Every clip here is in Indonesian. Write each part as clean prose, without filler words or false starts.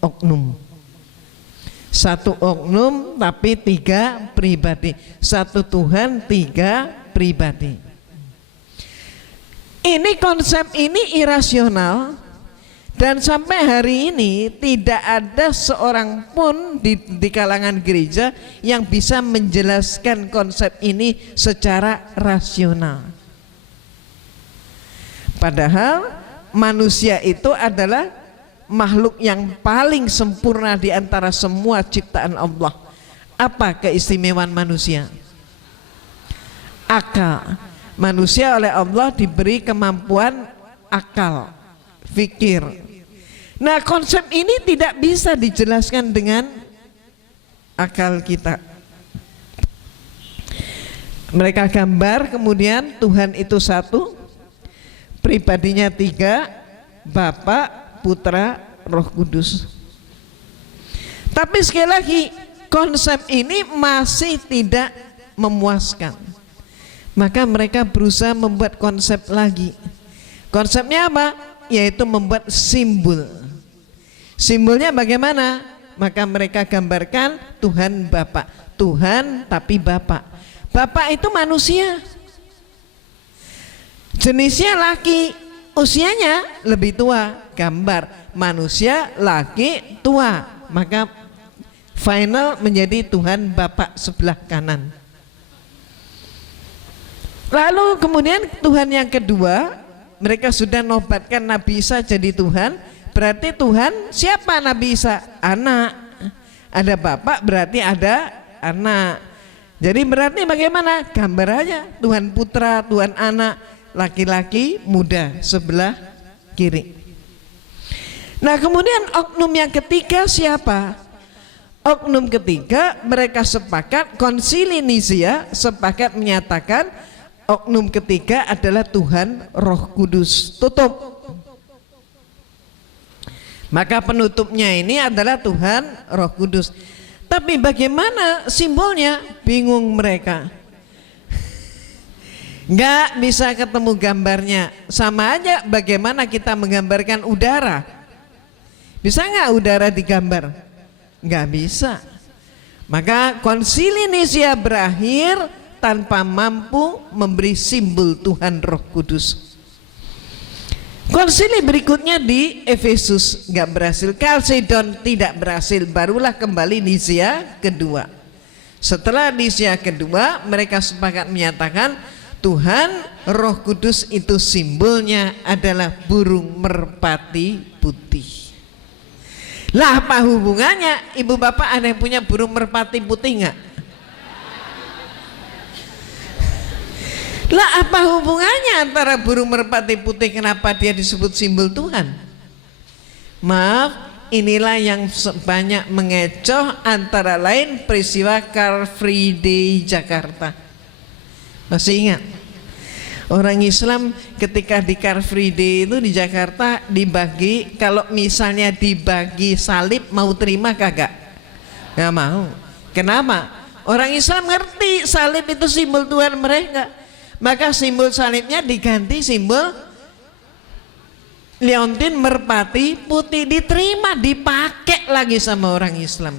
oknum. Satu oknum tapi tiga pribadi. Satu Tuhan, tiga pribadi. Ini konsep ini irasional, dan sampai hari ini tidak ada seorang pun di kalangan gereja yang bisa menjelaskan konsep ini secara rasional. Padahal manusia itu adalah makhluk yang paling sempurna di antara semua ciptaan Allah. Apa keistimewaan manusia? Akal. Manusia oleh Allah diberi kemampuan akal, fikir. Nah, konsep ini tidak bisa dijelaskan dengan akal kita. Mereka gambar kemudian Tuhan itu satu, pribadinya tiga, Bapa, Putra, Roh Kudus. Tapi sekali lagi konsep ini masih tidak memuaskan. Maka mereka berusaha membuat konsep lagi. Konsepnya apa? Yaitu membuat simbol. Simbolnya bagaimana? Maka mereka gambarkan Tuhan Bapa. Tuhan tapi Bapa. Bapa itu manusia. Jenisnya laki, usianya lebih tua. Gambar manusia laki tua, maka final menjadi Tuhan Bapa sebelah kanan. Lalu kemudian Tuhan yang kedua, mereka sudah nobatkan Nabi Isa jadi Tuhan. Berarti Tuhan siapa Nabi Isa? Anak. Ada Bapak berarti ada anak. Jadi berarti bagaimana? Gambar aja Tuhan Putra, Tuhan Anak, laki-laki muda sebelah kiri. Nah, kemudian oknum yang ketiga siapa? Oknum ketiga mereka sepakat, Konsili Nicea sepakat menyatakan oknum ketiga adalah Tuhan Roh Kudus. Tutup. Maka penutupnya ini adalah Tuhan Roh Kudus. Tapi bagaimana simbolnya? Bingung mereka. Nggak bisa ketemu gambarnya. Sama aja bagaimana kita menggambarkan udara. Bisa nggak udara digambar? Nggak bisa. Maka Konsili Nicea berakhir tanpa mampu memberi simbol Tuhan Roh Kudus. Konsili berikutnya di Efesus nggak berhasil, Kalsedon tidak berhasil, barulah kembali Nicea kedua. Setelah Nicea kedua mereka sepakat menyatakan Tuhan Roh Kudus itu simbolnya adalah burung merpati putih. Lah apa hubungannya? Ibu bapak ada yang punya burung merpati putih nggak? Lah apa hubungannya antara burung merpati putih, kenapa dia disebut simbol Tuhan? Maaf, inilah yang banyak mengecoh, antara lain peristiwa Car Free Day Jakarta. Masih ingat? Orang Islam ketika di Car Free Day itu di Jakarta dibagi, kalau misalnya dibagi salib mau terima kagak? Gak mau. Kenapa? Orang Islam ngerti salib itu simbol Tuhan mereka. Maka simbol salibnya diganti simbol liontin merpati putih, diterima, dipakai lagi sama orang Islam.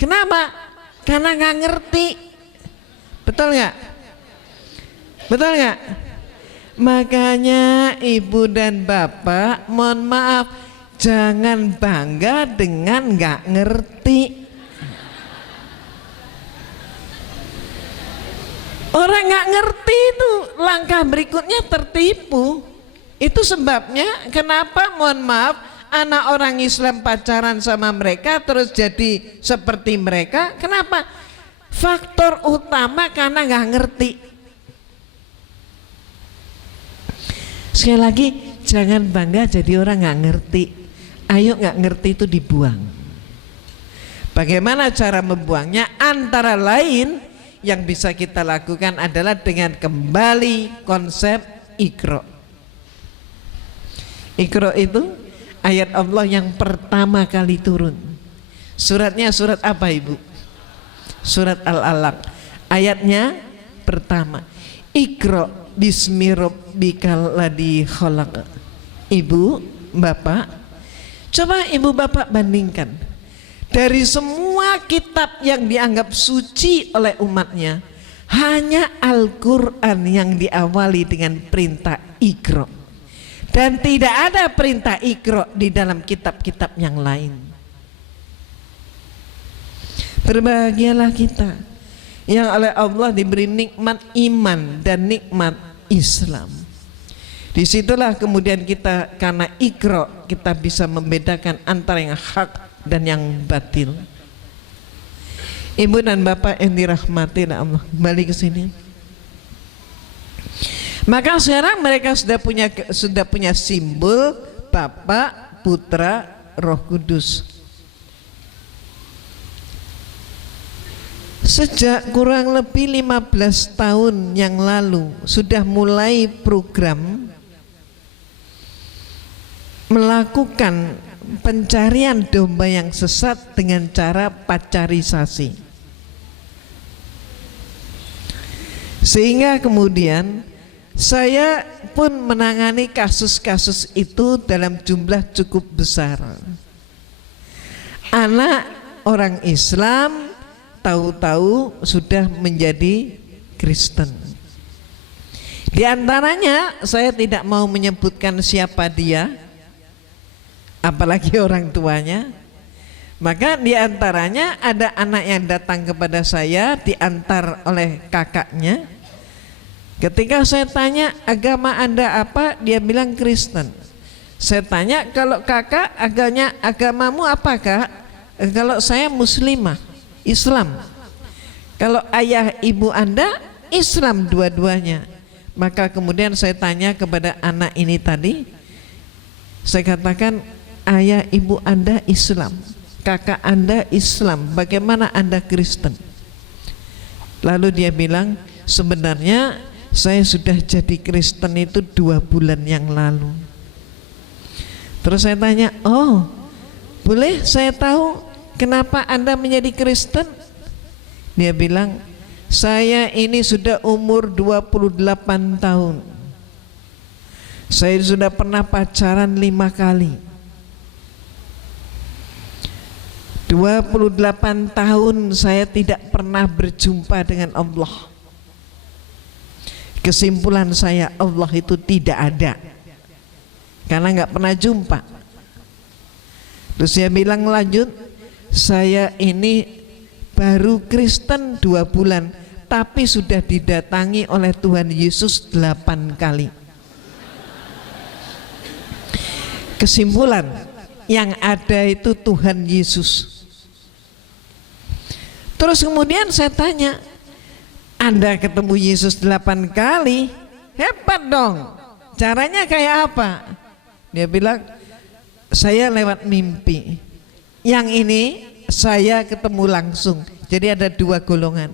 Kenapa? Karena nggak ngerti. Betul nggak? Betul nggak? Makanya ibu dan bapak, mohon maaf, jangan bangga dengan nggak ngerti. Orang nggak ngerti itu langkah berikutnya tertipu. Itu sebabnya kenapa, mohon maaf, anak orang Islam pacaran sama mereka terus jadi seperti mereka. Kenapa? Faktor utama karena nggak ngerti. Sekali lagi, jangan bangga jadi orang nggak ngerti. Ayo nggak ngerti itu dibuang. Bagaimana cara membuangnya? Antara lain yang bisa kita lakukan adalah dengan kembali konsep Iqra. Iqra itu ayat Allah yang pertama kali turun. Suratnya surat apa ibu? Surat Al-Alaq. Ayatnya pertama, Iqra bismi rabbikal ladzi khalaq. Ibu, bapak, Coba ibu bapak bandingkan, dari semua kitab yang dianggap suci oleh umatnya, hanya Al-Quran yang diawali dengan perintah Iqra, dan tidak ada perintah Iqra di dalam kitab-kitab yang lain. Berbahagialah kita yang oleh Allah diberi nikmat iman dan nikmat Islam. Disitulah kemudian kita, karena Iqra, kita bisa membedakan antara yang hak dan yang batil. Ibu dan bapak yang dirahmati Allah, balik ke sini. Maka sekarang mereka sudah punya simbol Bapa, Putra, Roh Kudus. Sejak kurang lebih 15 tahun yang lalu sudah mulai program melakukan pencarian domba yang sesat dengan cara pacarisasi, sehingga kemudian saya pun menangani kasus-kasus itu dalam jumlah cukup besar. Anak orang Islam tahu-tahu sudah menjadi Kristen. Di antaranya saya tidak mau menyebutkan siapa dia, apalagi orang tuanya. Maka di antaranya ada anak yang datang kepada saya diantar oleh kakaknya. Ketika saya tanya, agama Anda apa? Dia bilang Kristen. Saya tanya, kalau kakak agamamu apa kak? Kalau saya Muslimah, Islam. Kalau ayah ibu Anda Islam dua-duanya. Maka kemudian saya tanya kepada anak ini tadi, saya katakan, ayah ibu Anda Islam, kakak Anda Islam, bagaimana Anda Kristen? Lalu dia bilang, sebenarnya saya sudah jadi Kristen itu 2 bulan yang lalu. Terus saya tanya, oh boleh saya tahu kenapa Anda menjadi Kristen? Dia bilang, saya ini sudah umur 28 tahun, saya sudah pernah pacaran 5 kali. 28 tahun saya tidak pernah berjumpa dengan Allah. Kesimpulan saya, Allah itu tidak ada, karena nggak pernah jumpa. Terus dia bilang lanjut, saya ini baru Kristen 2 bulan, tapi sudah didatangi oleh Tuhan Yesus 8 kali. Kesimpulan, yang ada itu Tuhan Yesus. Terus kemudian saya tanya, Anda ketemu Yesus 8 kali, hebat dong, caranya kayak apa? Dia bilang, saya lewat mimpi. Yang ini saya ketemu langsung. Jadi ada 2 golongan,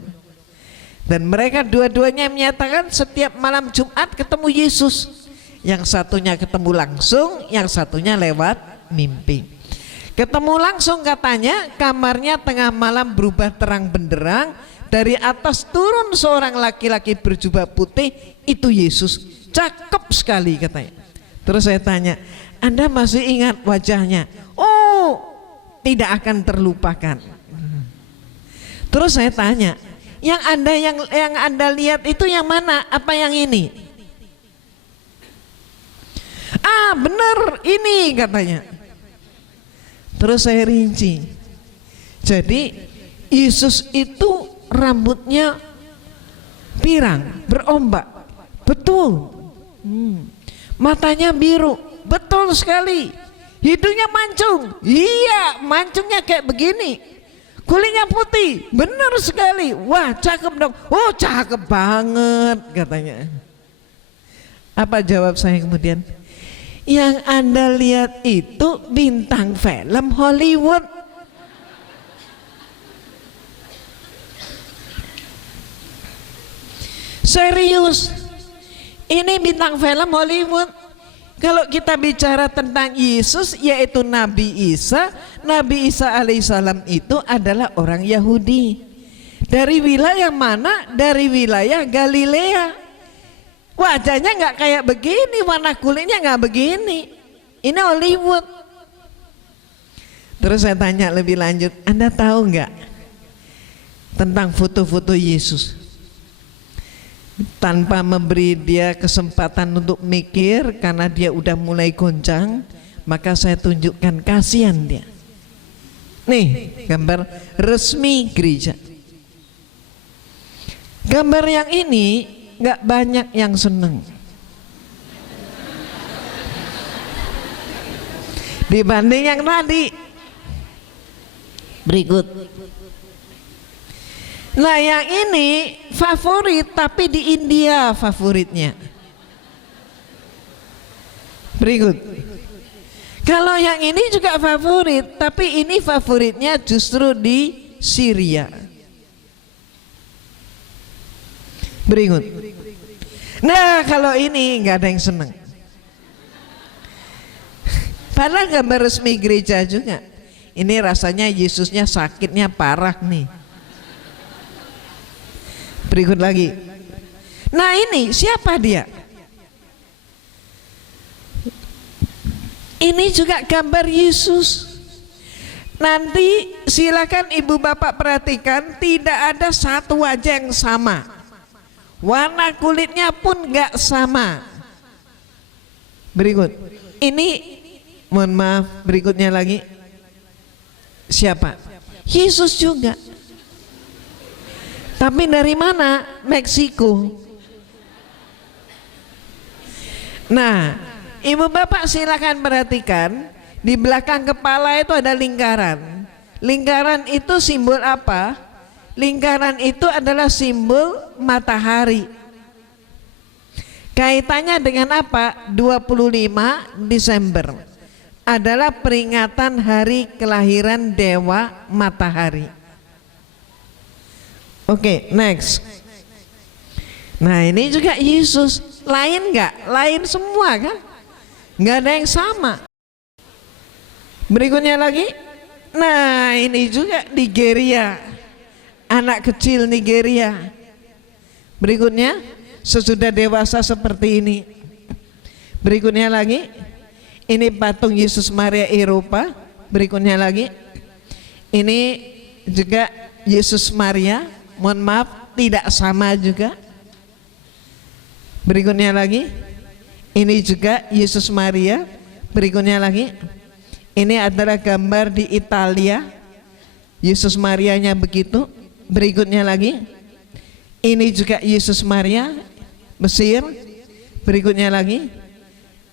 dan mereka dua-duanya menyatakan setiap malam Jumat ketemu Yesus. Yang satunya ketemu langsung, yang satunya lewat mimpi. Ketemu langsung katanya, kamarnya tengah malam berubah terang benderang, dari atas turun seorang laki-laki berjubah putih, itu Yesus, cakep sekali katanya. Terus saya tanya, Anda masih ingat wajahnya? Oh, tidak akan terlupakan. Terus saya tanya, yang Anda lihat itu yang mana? Apa yang ini? Ah benar, ini katanya. Terus saya rinci, jadi Yesus itu rambutnya pirang, berombak, betul. Matanya biru, betul sekali. Hidungnya mancung, iya mancungnya kayak begini. Kulitnya putih, benar sekali. Wah cakep dong, oh cakep banget katanya. Apa jawab saya kemudian? Yang Anda lihat itu bintang film Hollywood. Serius, ini bintang film Hollywood. Kalau kita bicara tentang Yesus, yaitu Nabi Isa alaihissalam itu adalah orang Yahudi. Dari wilayah mana? Dari wilayah Galilea. Wajahnya nggak kayak begini, warna kulitnya nggak begini. Ini Hollywood. Terus saya tanya lebih lanjut, Anda tahu nggak tentang foto-foto Yesus? Tanpa memberi dia kesempatan untuk mikir, karena dia udah mulai goncang, maka saya tunjukkan, kasihan dia. Nih gambar resmi gereja. Gambar yang ini nggak banyak yang seneng dibanding yang tadi. Berikut. Nah yang ini favorit, tapi di India favoritnya. Berikut. Kalau yang ini juga favorit, tapi ini favoritnya justru di Syria. Berikut. Nah kalau ini nggak ada yang seneng. Padahal gambar resmi gereja juga. Ini rasanya Yesusnya sakitnya parah nih. Berikut lagi. Nah ini siapa dia? Ini juga gambar Yesus. Nanti silakan ibu bapak perhatikan, tidak ada satu wajah yang sama. Warna kulitnya pun nggak sama. Berikut. Ini mohon maaf, berikutnya lagi. Siapa? Yesus juga. Tapi dari mana? Meksiko. Nah, ibu bapak silakan perhatikan, di belakang kepala itu ada lingkaran. Lingkaran itu simbol apa? Lingkaran itu adalah simbol matahari. Kaitannya dengan apa? 25 Desember adalah peringatan hari kelahiran dewa matahari. Oke, next. Nah ini juga Yesus. Lain nggak? Lain semua kan? Nggak ada yang sama. Berikutnya lagi. Nah ini juga Nigeria. Anak kecil Nigeria. Berikutnya sesudah dewasa seperti ini. Berikutnya lagi. Ini patung Yesus Maria Eropa. Berikutnya lagi. Ini juga Yesus Maria. Mohon maaf, tidak sama juga. Berikutnya lagi. Ini juga Yesus Maria. Berikutnya lagi. Ini adalah gambar di Italia. Yesus Marianya begitu. Berikutnya lagi. Ini juga Yesus Maria Mesir. Berikutnya lagi.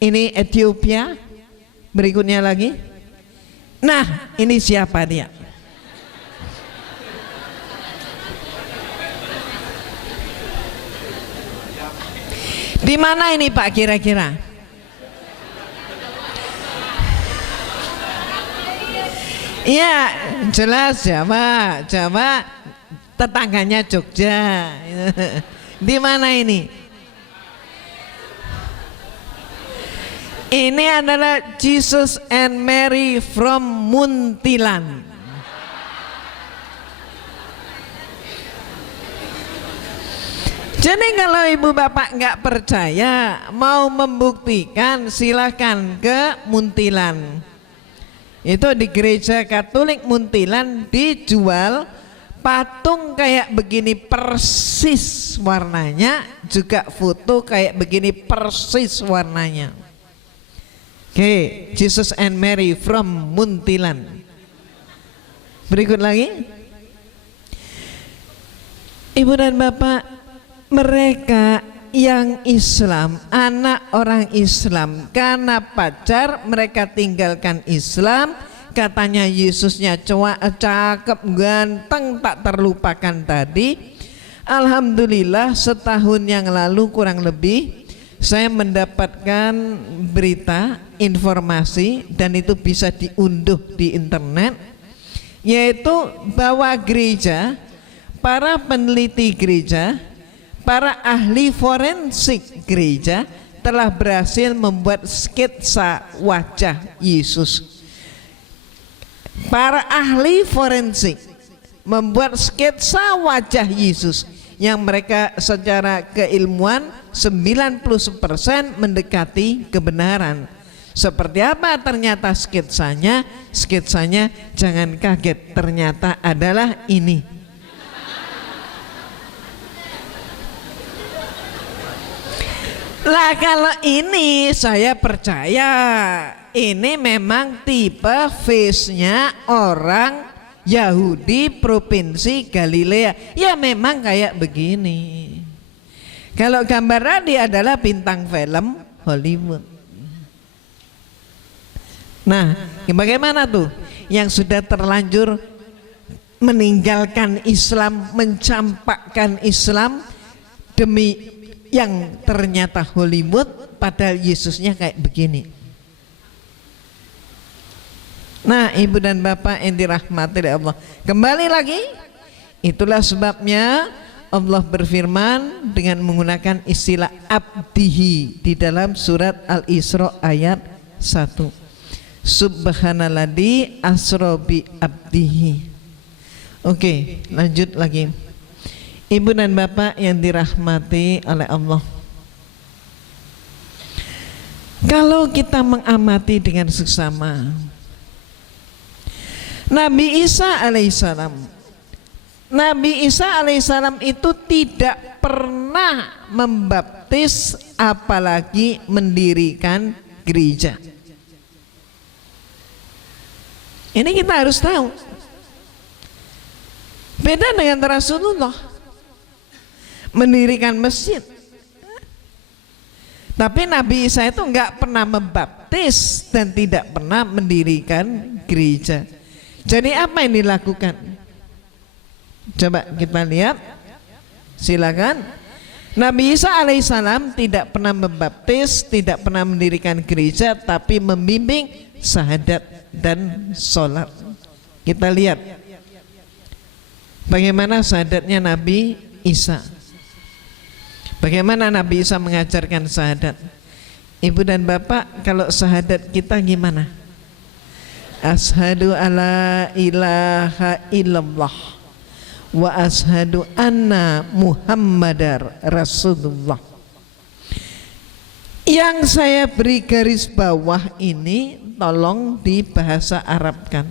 Ini Ethiopia. Berikutnya lagi. Nah ini siapa dia? Di mana ini Pak kira-kira? Iya jelas Jawa. Jawa tetangganya Jogja. Di mana ini? Ini adalah Jesus and Mary from Muntilan. Jadi kalau ibu bapak nggak percaya, mau membuktikan, silakan ke Muntilan. Itu di gereja Katolik Muntilan dijual patung kayak begini persis warnanya, juga foto kayak begini persis warnanya. Oke, Jesus and Mary from Muntilan. Berikut lagi. Ibu dan bapak, mereka yang Islam, anak orang Islam, karena pacar mereka tinggalkan Islam. Katanya Yesusnya cakep, ganteng, tak terlupakan tadi. Alhamdulillah setahun yang lalu kurang lebih saya mendapatkan berita, informasi, dan itu bisa diunduh di internet, yaitu bahwa gereja, para peneliti gereja, para ahli forensik gereja telah berhasil membuat sketsa wajah Yesus. Para ahli forensik membuat sketsa wajah Yesus yang mereka secara keilmuan 90% mendekati kebenaran. Seperti apa ternyata skitsanya? Skitsanya jangan kaget, ternyata adalah ini. Lah kalau ini saya percaya ini memang tipe face-nya orang Yahudi provinsi Galilea. Ya memang kayak begini. Kalau gambaran dia adalah bintang film Hollywood. Nah, bagaimana tuh yang sudah terlanjur meninggalkan Islam, mencampakkan Islam demi yang ternyata Hollywood, padahal Yesusnya kayak begini. Nah, ibu dan bapak yang dirahmati oleh Allah, kembali lagi, itulah sebabnya Allah berfirman dengan menggunakan istilah abdihi di dalam surat Al-Isra ayat 1. Subhanalladzi asra bi abdihi. Oke, lanjut lagi. Ibu dan bapak yang dirahmati oleh Allah, kalau kita mengamati dengan seksama, Nabi Isa alaihissalam itu tidak pernah membaptis apalagi mendirikan gereja. Ini kita harus tahu. Beda dengan Rasulullah mendirikan masjid. Tapi Nabi Isa itu enggak pernah membaptis dan tidak pernah mendirikan gereja. Jadi apa yang dilakukan? Coba kita lihat. Silakan. Nabi Isa alaihissalam tidak pernah membaptis, tidak pernah mendirikan gereja, tapi membimbing syahadat dan sholat. Kita lihat bagaimana syahadatnya Nabi Isa. Bagaimana Nabi Isa mengajarkan syahadat? Ibu dan bapak, kalau syahadat kita gimana? Ashadu alla ilaha illallah wa ashadu anna muhammadar rasulullah. Yang saya beri garis bawah ini tolong dibahasa Arabkan.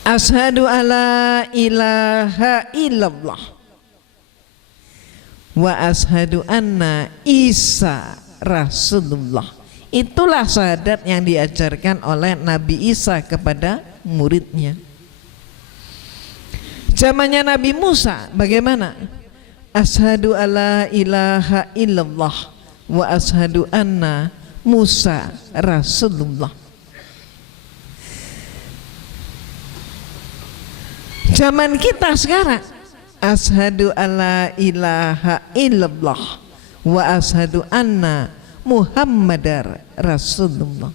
Ashadu alla ilaha illallah wa ashadu anna Isa rasulullah. Itulah syahadat yang diajarkan oleh Nabi Isa kepada muridnya. Zamannya Nabi Musa bagaimana? Ashadu alla ilaha illallah wa ashadu anna Musa rasulullah. Zaman kita sekarang, ashadu alla ilaha illallah wa ashadu anna Muhammadar Rasulullah.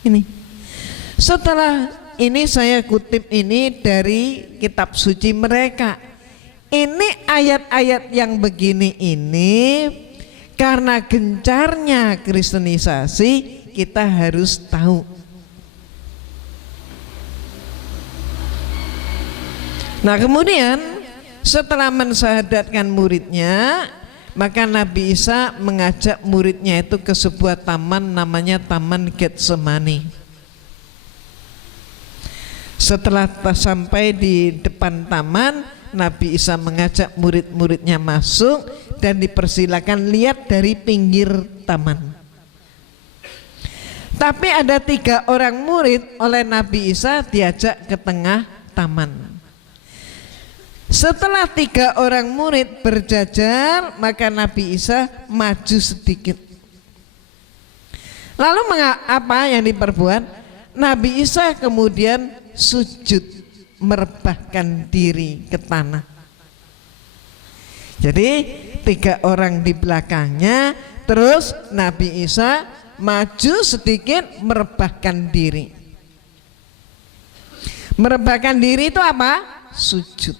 Ini setelah ini saya kutip ini dari kitab suci mereka. Ini ayat-ayat yang begini ini karena gencarnya kristenisasi kita harus tahu. Nah kemudian setelah mensyahadatkan muridnya, maka Nabi Isa mengajak muridnya itu ke sebuah taman namanya Taman Getsemani. Setelah sampai di depan taman, Nabi Isa mengajak murid-muridnya masuk dan dipersilakan lihat dari pinggir taman. Tapi ada 3 orang murid oleh Nabi Isa diajak ke tengah taman. Setelah 3 orang murid berjajar, maka Nabi Isa maju sedikit. Lalu apa yang diperbuat? Nabi Isa kemudian sujud, merebahkan diri ke tanah. Jadi 3 orang di belakangnya, terus Nabi Isa maju sedikit, merebahkan diri. Merebahkan diri itu apa? Sujud.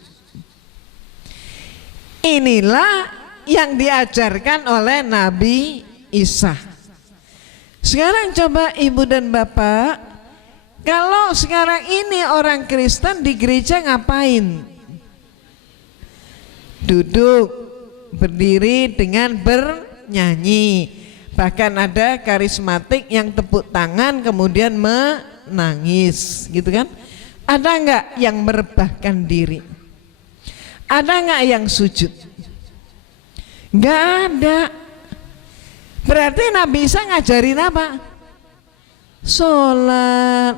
Inilah yang diajarkan oleh Nabi Isa. Sekarang coba ibu dan bapak, kalau sekarang ini orang Kristen di gereja ngapain? Duduk, berdiri dengan bernyanyi. Bahkan ada karismatik yang tepuk tangan kemudian menangis, gitu kan? Ada nggak yang merebahkan diri? Ada nggak yang sujud? Nggak ada. Berarti Nabi Isa ngajarin apa? Sholat.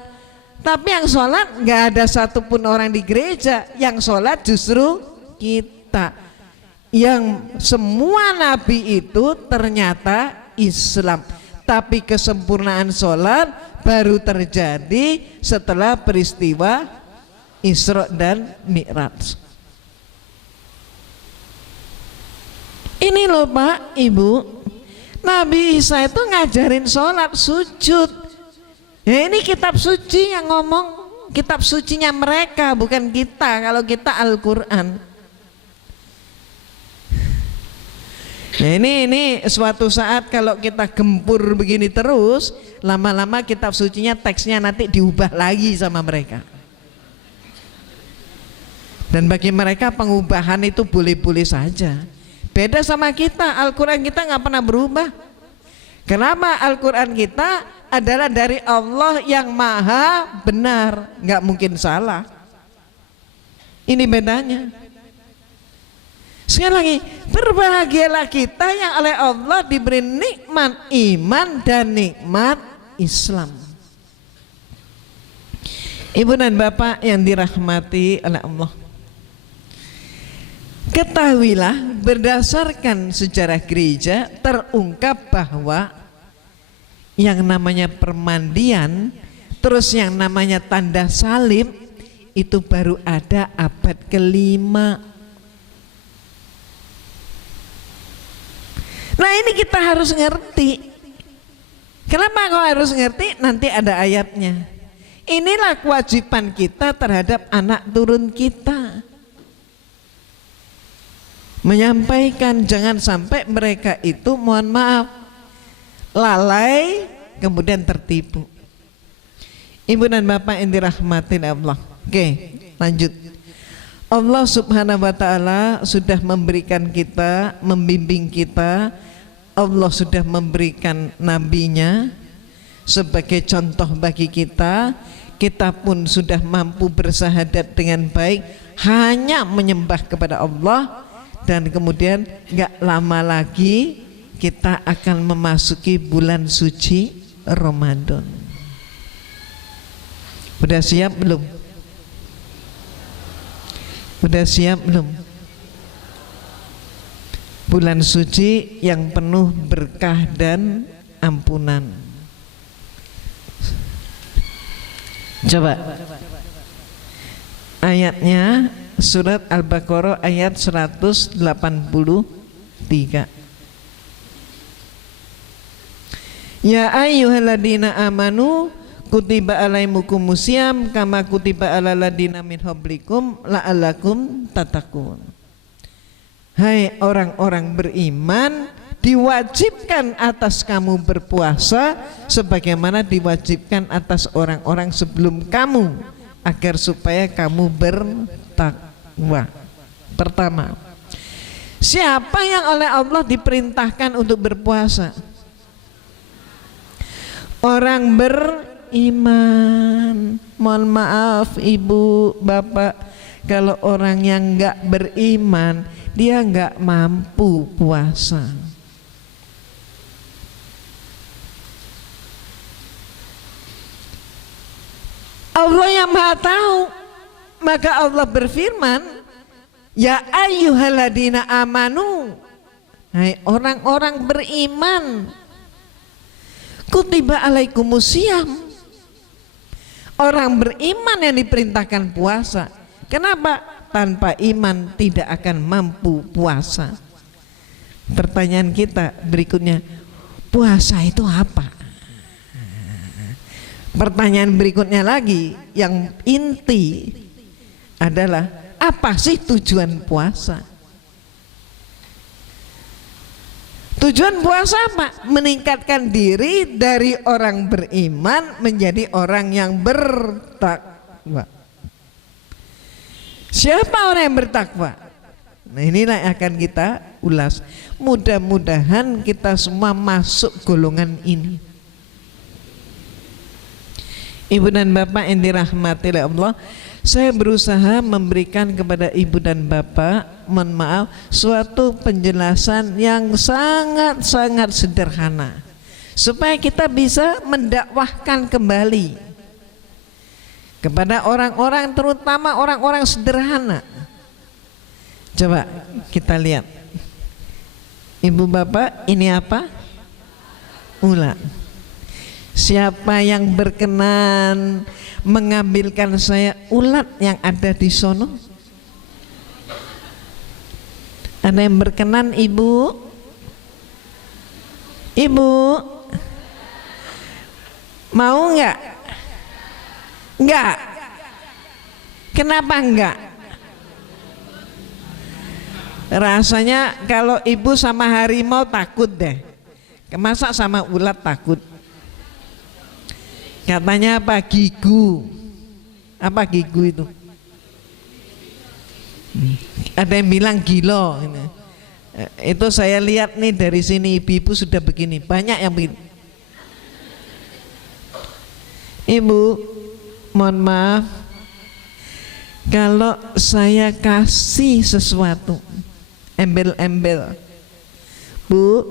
Tapi yang sholat nggak ada satupun orang di gereja. Yang sholat justru kita. Yang semua Nabi itu ternyata Islam. Tapi kesempurnaan sholat baru terjadi setelah peristiwa Isra dan Mi'raj. Ini loh Pak, Ibu, Nabi Isa itu ngajarin sholat, sujud. Ya ini kitab suci yang ngomong, kitab sucinya mereka, bukan kita. Kalau kita Al-Quran. Nah ini suatu saat kalau kita gempur begini terus, lama-lama kitab sucinya teksnya nanti diubah lagi sama mereka. Dan bagi mereka pengubahan itu boleh-boleh saja. Beda sama kita, Al-Quran kita nggak pernah berubah. Kenapa? Al-Quran kita adalah dari Allah yang maha benar, nggak mungkin salah. Ini bedanya. Sekali lagi, berbahagialah kita yang oleh Allah diberi nikmat iman dan nikmat Islam. Ibu dan Bapak yang dirahmati oleh Allah, ketahuilah berdasarkan sejarah gereja terungkap bahwa yang namanya permandian, terus yang namanya tanda salib itu baru ada abad ke-5. Nah ini kita harus ngerti. Kenapa kau harus ngerti? Nanti ada ayatnya. Inilah kewajiban kita terhadap anak turun kita. Menyampaikan, jangan sampai mereka itu mohon maaf lalai kemudian tertipu. Ibu dan Bapak yang dirahmati Allah. Oke, lanjut. Allah Subhanahu wa taala sudah memberikan kita, membimbing kita. Allah sudah memberikan nabinya sebagai contoh bagi kita. Kita pun sudah mampu bersahadat dengan baik, hanya menyembah kepada Allah. Dan kemudian gak lama lagi kita akan memasuki bulan suci Ramadan. Udah siap belum? Udah siap belum? Bulan suci yang penuh berkah dan ampunan. Coba ayatnya, surat Al-Baqarah ayat 183. Ya ayyuhalladzina amanu kutiba alaikumumusyam kama kutiba alal ladzina min qablikum la'allakum tattaqun. Hai orang-orang beriman, diwajibkan atas kamu berpuasa sebagaimana diwajibkan atas orang-orang sebelum kamu, agar supaya kamu bertakwa. Pertama, siapa yang oleh Allah diperintahkan untuk berpuasa? Orang beriman. Mohon maaf Ibu, Bapak, kalau orang yang enggak beriman, dia enggak mampu puasa. Allah yang Maha tahu, maka Allah berfirman, ya ayyuhalladzina amanu, hai orang-orang beriman, kutiba alaikumusiyam, orang beriman yang diperintahkan puasa. Kenapa? Tanpa iman tidak akan mampu puasa. Pertanyaan kita berikutnya, puasa itu apa? Pertanyaan berikutnya lagi yang inti adalah, apa sih tujuan puasa? Tujuan puasa apa? Meningkatkan diri dari orang beriman menjadi orang yang bertakwa. Siapa orang yang bertakwa? Nah, inilah yang akan kita ulas. Mudah-mudahan kita semua masuk golongan ini. Ibu dan bapak yang dirahmati oleh Allah, saya berusaha memberikan kepada ibu dan bapak, mohon maaf, suatu penjelasan yang sangat-sangat sederhana supaya kita bisa mendakwahkan kembali kepada orang-orang, terutama orang-orang sederhana. Coba kita lihat, ibu bapak, ini apa? Ulat. Siapa yang berkenan mengambilkan saya ulat yang ada di sono? Ada yang berkenan, ibu? Ibu mau nggak? Enggak. Kenapa enggak? Rasanya kalau ibu sama harimau takut deh. Masa sama ulat takut? Katanya apa? Gigu. Apa gigu itu? Ada yang bilang gilo. Itu saya lihat nih dari sini, ibu-ibu sudah begini. Banyak yang begini. Ibu, mohon maaf, kalau saya kasih sesuatu, embel-embel, Bu,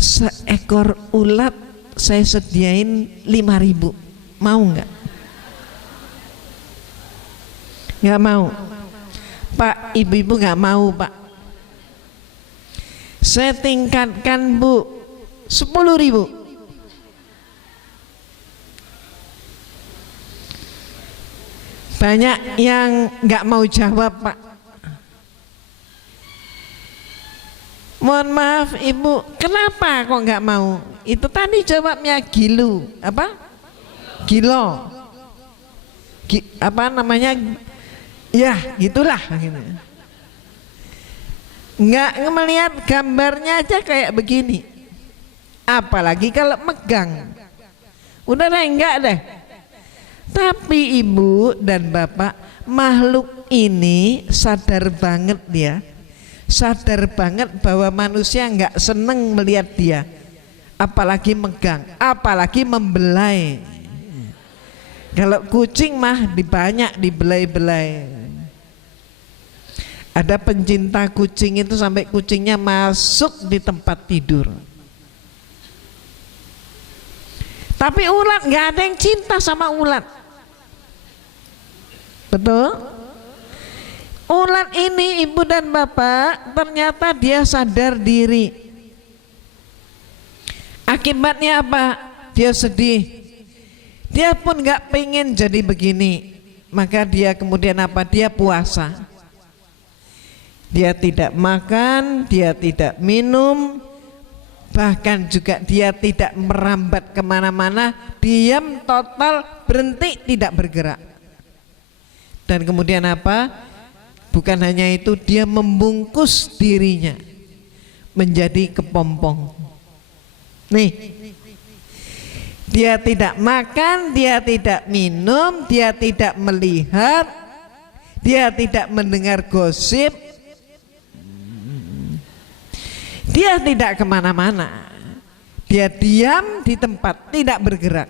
seekor ulat saya sediain 5.000, mau nggak? Nggak mau. Pak, ibu-ibu nggak mau, Pak. Saya tingkatkan, Bu, 10.000. Banyak yang nggak mau jawab, Pak. Mohon maaf ibu, kenapa kok nggak mau? Itu tadi jawabnya gilu, apa? Gilo, apa namanya? Ya gitulah. Gitu. Nggak melihat gambarnya aja kayak begini, apalagi kalau megang. Udah deh, enggak deh. Tapi ibu dan bapak, makhluk ini sadar banget dia. Sadar banget bahwa manusia nggak seneng melihat dia, apalagi megang, apalagi membelai. Kalau kucing mah banyak dibelai-belai. Ada pencinta kucing itu sampai kucingnya masuk di tempat tidur. Tapi ulat nggak ada yang cinta sama ulat. Betul? Ulat ini ibu dan bapak ternyata dia sadar diri. Akibatnya apa? Dia sedih. Dia pun nggak pengen jadi begini. Maka dia kemudian apa? Dia puasa. Dia tidak makan, dia tidak minum, bahkan juga dia tidak merambat kemana-mana. Diam total, berhenti, tidak bergerak. Dan kemudian apa? Bukan hanya itu, dia membungkus dirinya menjadi kepompong. Nih, dia tidak makan, dia tidak minum, dia tidak melihat, dia tidak mendengar gosip, dia tidak kemana-mana. Dia diam di tempat, tidak bergerak.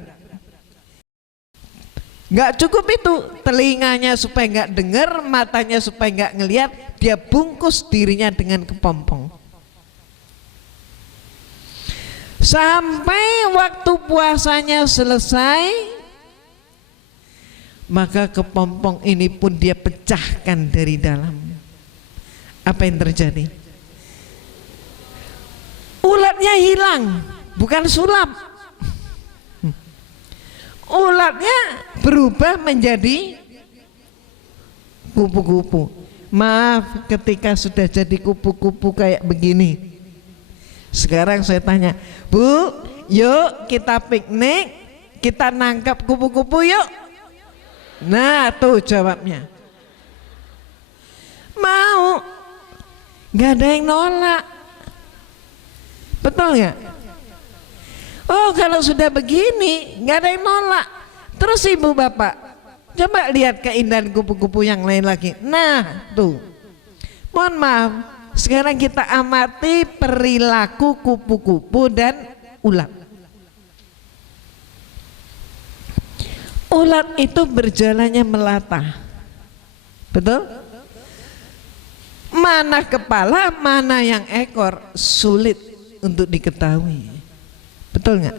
Nggak cukup itu, telinganya supaya nggak dengar, matanya supaya nggak ngelihat, dia bungkus dirinya dengan kepompong. Sampai waktu puasanya selesai, maka kepompong ini pun dia pecahkan dari dalam. Apa yang terjadi? Ulatnya hilang, bukan sulap. Ulatnya berubah menjadi kupu-kupu. Maaf, ketika sudah jadi kupu-kupu kayak begini, sekarang saya tanya, Bu, yuk kita piknik, kita nangkap kupu-kupu yuk. Nah tuh jawabnya, mau. Gak ada yang nolak. Betul nggak? Oh, kalau sudah begini nggak ada yang nolak. Terus ibu bapak, coba lihat keindahan kupu-kupu yang lain lagi. Nah tuh, Mohon maaf, sekarang kita amati perilaku kupu-kupu dan ulat. Ulat itu berjalannya melata, betul? Mana kepala, mana yang ekor, sulit untuk diketahui, betul nggak?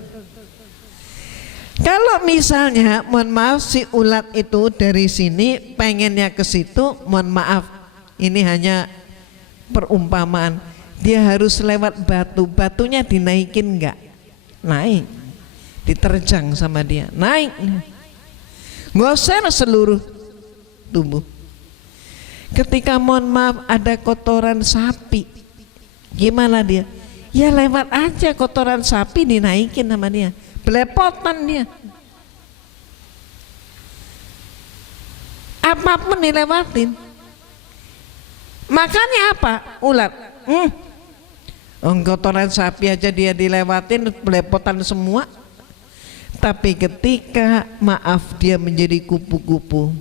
Kalau misalnya, mohon maaf, si ulat itu dari sini pengennya ke situ, mohon maaf, ini hanya perumpamaan. Dia harus lewat batu, batunya dinaikin enggak? Naik, diterjang sama dia, naik, ngosir seluruh tubuh. Ketika mohon maaf ada kotoran sapi, gimana dia? Ya lewat aja kotoran sapi, dinaikin sama dia, belepotan dia. Apapun dilewatin. Makanya apa? Ulat. Kotoran sapi aja dia dilewatin, belepotan semua. Tapi ketika maaf dia menjadi kupu-kupu,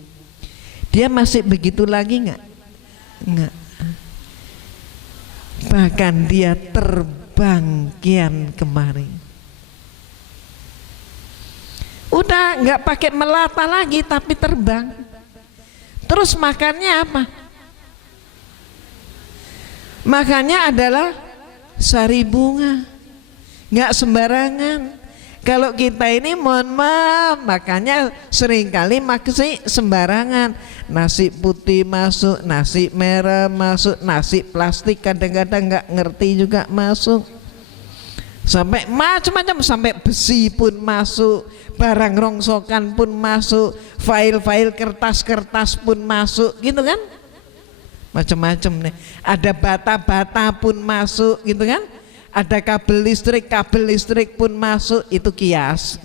dia masih begitu lagi nggak? Nggak. Bahkan dia terbang kian kemari. Udah nggak pakai melata lagi, tapi terbang. Terus makannya apa? Makannya adalah sari bunga, nggak sembarangan. Kalau kita ini mohon maaf, makanya seringkali masih sembarangan. Nasi putih masuk, nasi merah masuk, nasi plastik kadang-kadang nggak ngerti juga masuk. Sampai macam-macam, sampai besi pun masuk, barang rongsokan pun masuk, file-file kertas-kertas pun masuk, gitu kan? Macam-macam nih. Ada bata-bata pun masuk, gitu kan? Ada kabel listrik pun masuk, itu kias.